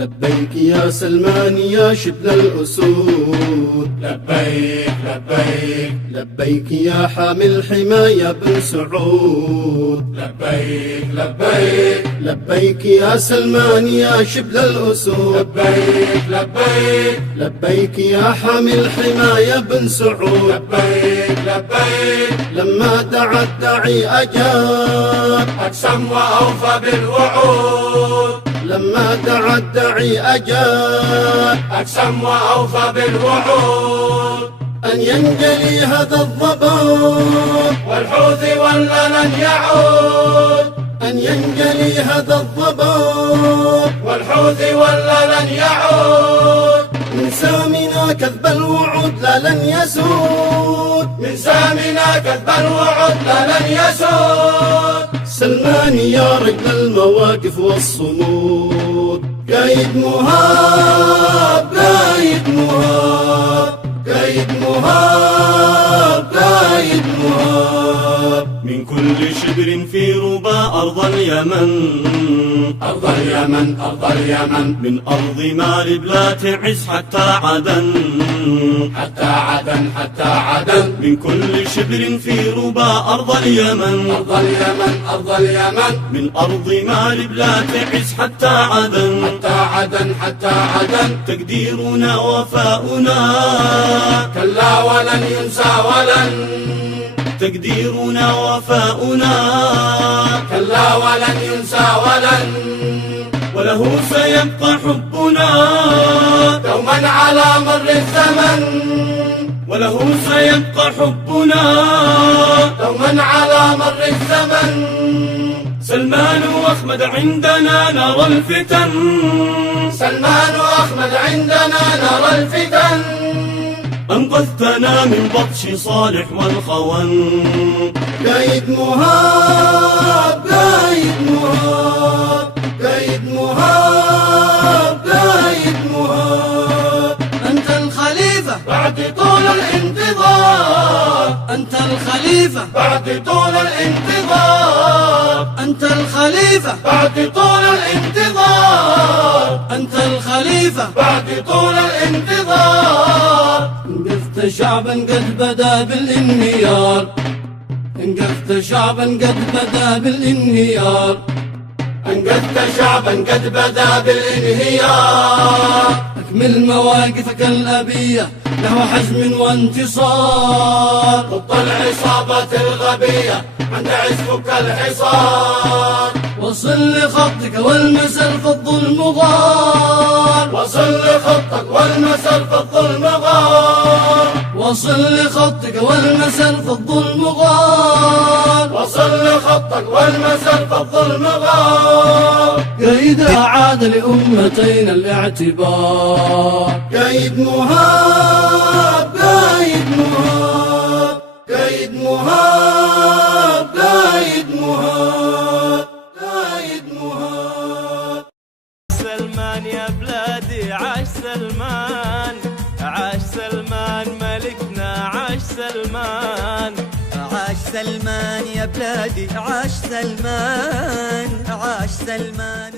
لبيك يا سلمان يا شبل الأسود، لبيك لبيك لبيك يا حامي الحماية بن سعود، لبيك لبيك لبيك يا سلمان يا شبل الأسود، لبيك لبيك لبيك يا حامي الحماية بن سعود. لبيك لبيك لما دعا الداعي أجاب، أقسم وأوفى بالوعود، لما دعا الداعي أجاب، أقسم وأوفى بالوعود. أن ينجلي هذا الضباب والحوثي ولا لن يعود، أن ينجلي هذا الضباب والحوثي ولا لن يعود. من سامنا كذب الوعود لا لن يسود، من سامنا كذب الوعود لا لن يسود. سلمان يا رجل المواقف والصمود، قايد مهاب قايد مهاب قايد مهاب قايد مهاب. من كل شبر في ربا أرض اليمن، أرض اليمن أرض اليمن، من أرض مارب لا تعز حتى عدن، حتى عدن حتى عدن. من كل شبر في ربا أرض اليمن، أرض اليمن أرض اليمن، من أرض مارب لا تعز حتى عدن، حتى عدن حتى عدن. تقديرنا وفاؤنا كلا ولن ينسى ولن، تقديرنا وفاؤنا كلا ولن ينسى ولن. وله سيبقى حبنا دوما على مر الزمن، وله سيبقى حبنا دوما على مر الزمن. سلمان وأحمد عندنا نرى الفتن، سلمان وأحمد عندنا نرى الفتن. أنقذتنا من بطش صالح والخون. قايد مهاب قايد مهاب قايد مهاب قايد مهاب. أنت الخليفة بعد طول الانتظار، أنت الخليفة بعد طول الانتظار، أنت الخليفة بعد طول الانتظار، أنت الخليفة بعد طول الانتظار. انقذت شعبا قد بدا بالانهيار، انقذت شعبا قد بدا بالانهيار، أنقذت شعبا قد بدا بالانهيار. أكمل مواقفك الأبية نحو حزم وانتصار. ضد العصابة الغبية عند عزفك الحصار. وصل لخطك والمسر في الظلم غار، وصل لخطك والمسر في الظلم غار. وصل لخطك والمسر في الظلم غار. وصل لخطك والمسر في الظلم غار. قيد أعاد لأمتين الاعتبار. قايد مهاب قايد مهاب قايد مهاب قايد مهاب قايد مهاب. سلمان يا بلادي عاش سلمان، عاش سلمان ملكنا عاش سلمان. عاش سلمان يا بلادي عاش سلمان، عاش سلمان.